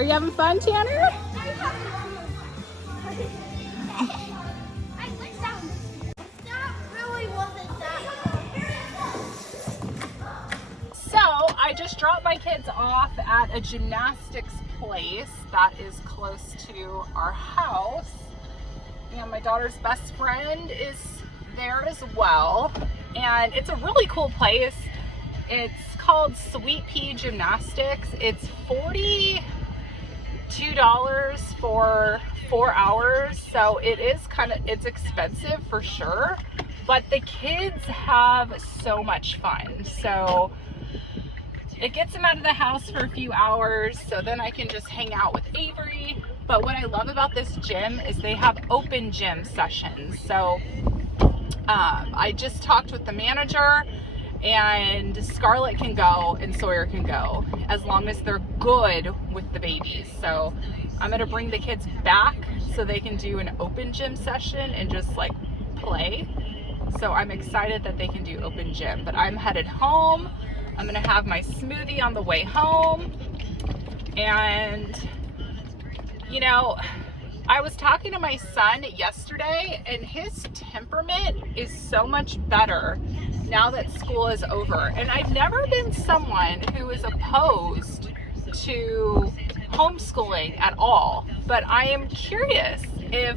Are you having fun, Tanner? So I just dropped my kids off at a gymnastics place that is close to our house. And my daughter's best friend is there as well. And it's a really cool place. It's called Sweet Pea Gymnastics. It's $42 for 4 hours. So it is it's expensive for sure, but the kids have so much fun. So it gets them out of the house for a few hours, so then I can just hang out with Avery. But what I love about this gym is they have open gym sessions. So I just talked with the manager, and Scarlett can go and Sawyer can go as long as they're good with the babies. So I'm gonna bring the kids back so they can do an open gym session and just like play. So I'm excited that they can do open gym, but I'm headed home. I'm gonna have my smoothie on the way home. And you know, I was talking to my son yesterday, and his temperament is so much better now that school is over. And I've never been someone who is opposed to homeschooling at all, but I am curious if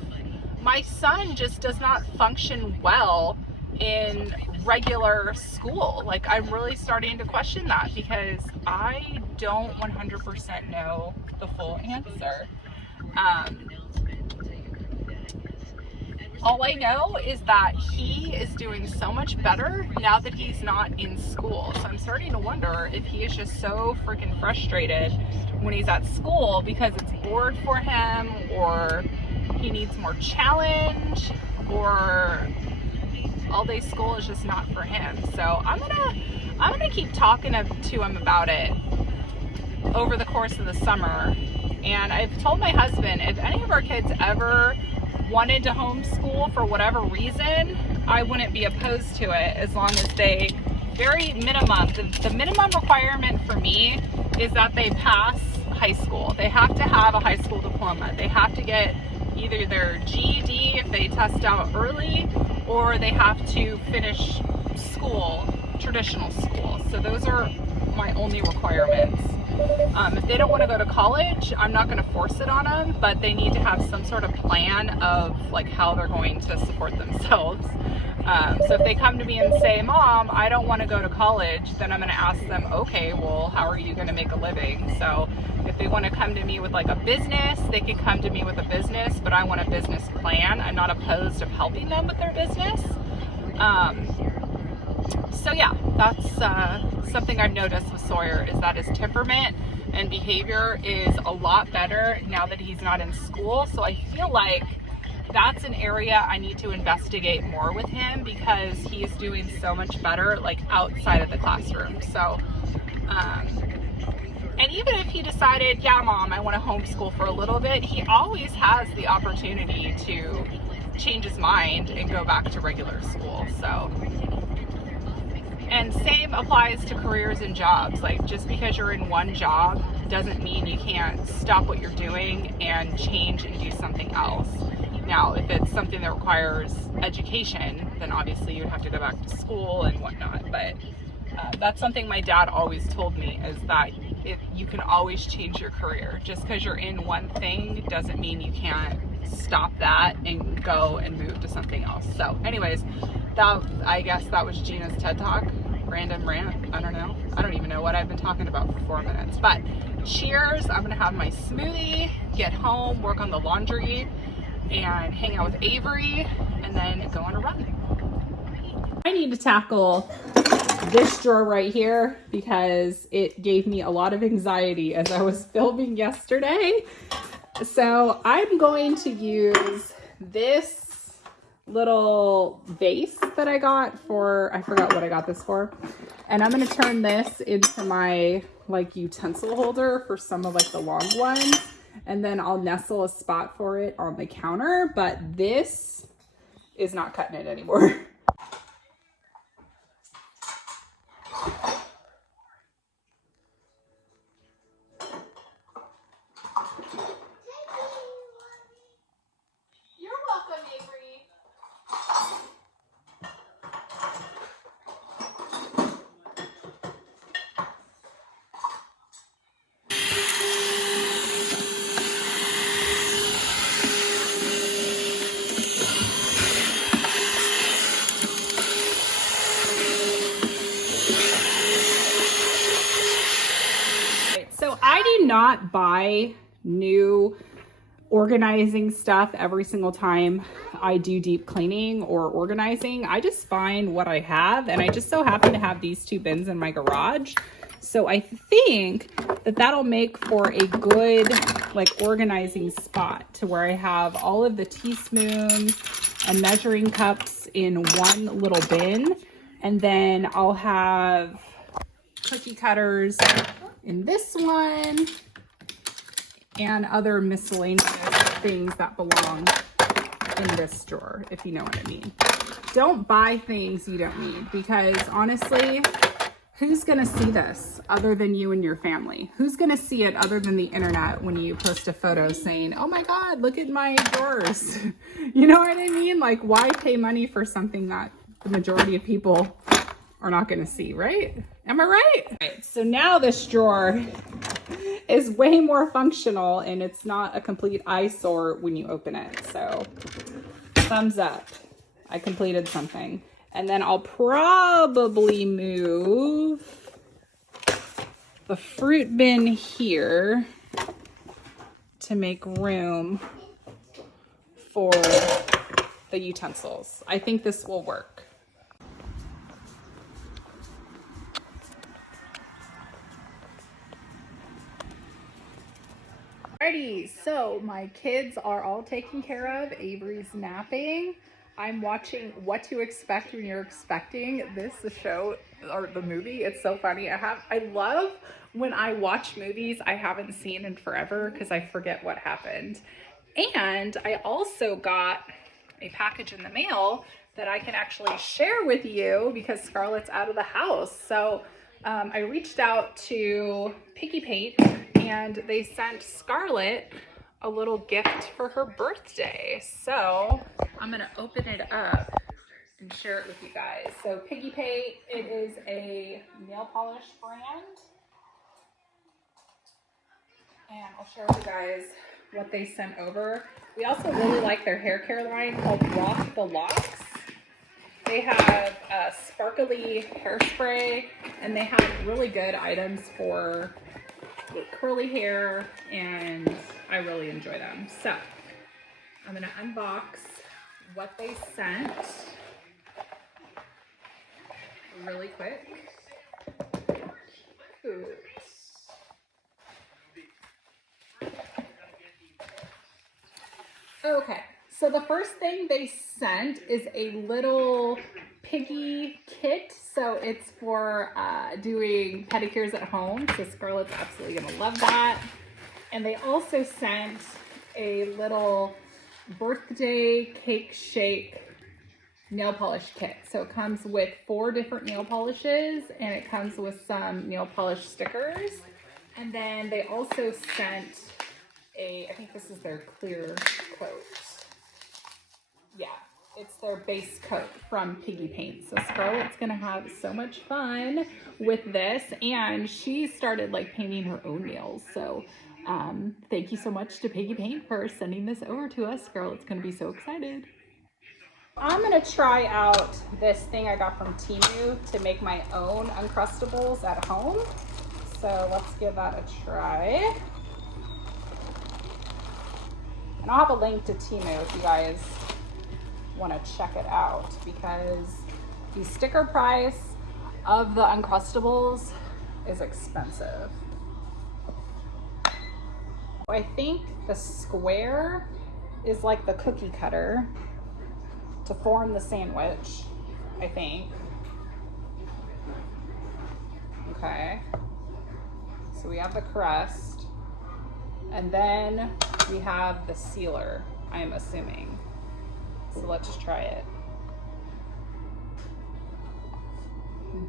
my son just does not function well in regular school. Like, I'm really starting to question that because I don't 100% know the full answer. All I know is that he is doing so much better now that he's not in school. So I'm starting to wonder if he is just so freaking frustrated when he's at school because it's bored for him, or he needs more challenge, or all day school is just not for him. So I'm gonna keep talking to him about it over the course of the summer. And I've told my husband, if any of our kids ever wanted to homeschool for whatever reason, I wouldn't be opposed to it, as long as they, very minimum, the minimum requirement for me is that they pass high school. They have to have a high school diploma. They have to get either their GED if they test out early, or they have to finish school, traditional school. So those are my only requirements. If they don't want to go to college, I'm not going to force it on them, but they need to have some sort of plan of like how they're going to support themselves. So if they come to me and say, Mom, I don't want to go to college, then I'm going to ask them, okay, well, how are you going to make a living? So if they want to come to me with like a business, they can come to me with a business, but I want a business plan. I'm not opposed of helping them with their business. So yeah, that's something I've noticed with Sawyer, is that his temperament and behavior is a lot better now that he's not in school. So I feel like that's an area I need to investigate more with him, because he is doing so much better like outside of the classroom. So and even if he decided, yeah, Mom, I want to homeschool for a little bit, he always has the opportunity to change his mind and go back to regular school. So, and same applies to careers and jobs. Like, just because you're in one job doesn't mean you can't stop what you're doing and change and do something else. Now, if it's something that requires education, then obviously you'd have to go back to school and whatnot. But that's something my dad always told me, is that you can always change your career. Just because you're in one thing doesn't mean you can't stop that and go and move to something else. So anyways, I guess that was Gina's TED Talk. Random rant. I don't know. I don't even know what I've been talking about for 4 minutes. But cheers. I'm going to have my smoothie, get home, work on the laundry, and hang out with Avery, and then go on a run. I need to tackle this drawer right here because it gave me a lot of anxiety as I was filming yesterday. So I'm going to use this little vase that I got for, I forgot what I got this for. And I'm going to turn this into my like utensil holder for some of like the long ones. And then I'll nestle a spot for it on the counter, but this is not cutting it anymore. not buy new organizing stuff every single time I do deep cleaning or organizing. I just find what I have, and I just so happen to have these two bins in my garage. So I think that that'll make for a good like organizing spot, to where I have all of the teaspoons and measuring cups in one little bin. And then I'll have cookie cutters in this one and other miscellaneous things that belong in this drawer, if you know what I mean. Don't buy things you don't need, because honestly, who's gonna see this other than you and your family? Who's gonna see it other than the internet when you post a photo saying, oh my God, look at my drawers? You know what I mean? Like, why pay money for something that the majority of people are not gonna see, right? Am I right? All right, so now this drawer is way more functional, and it's not a complete eyesore when you open it. So thumbs up, I completed something. And then I'll probably move the fruit bin here to make room for the utensils. I think this will work. Alrighty, so my kids are all taken care of. Avery's napping. I'm watching What to Expect When You're Expecting This, the show or the movie. It's so funny. I love when I watch movies I haven't seen in forever, because I forget what happened. And I also got a package in the mail that I can actually share with you because Scarlett's out of the house. So I reached out to Piggy Paint, and they sent Scarlett a little gift for her birthday. So I'm gonna open it up and share it with you guys. So Piggy Paint, it is a nail polish brand. And I'll share with you guys what they sent over. We also really like their hair care line called Rock the Locks. They have sparkly hairspray, and they have really good items for curly hair, and I really enjoy them. So I'm gonna unbox what they sent really quick. Oops. Okay, so the first thing they sent is a little piggy kit. So it's for doing pedicures at home. So Scarlett's absolutely gonna love that. And they also sent a little birthday cake shake nail polish kit. So it comes with 4 different nail polishes, and it comes with some nail polish stickers. And then they also sent I think this is their clear coat. Yeah, it's their base coat from Piggy Paint. So Scarlett's gonna have so much fun with this, and she started like painting her own nails. So thank you so much to Piggy Paint for sending this over to us. Scarlett's gonna be so excited. I'm gonna try out this thing I got from Temu to make my own Uncrustables at home. So let's give that a try. And I'll have a link to Temu if you guys want to check it out, because the sticker price of the Uncrustables is expensive. I think the square is like the cookie cutter to form the sandwich, I think. Okay, so we have the crust, and then we have the sealer, I'm assuming. So let's try it.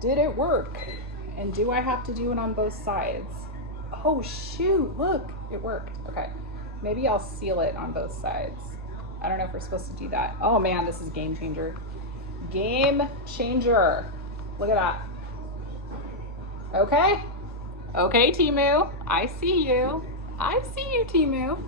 Did it work? And do I have to do it on both sides? Oh shoot, look, it worked. Okay, maybe I'll seal it on both sides. I don't know if we're supposed to do that. Oh man, this is game changer. Game changer. Look at that. Okay. Okay, Temu, I see you. I see you, Temu.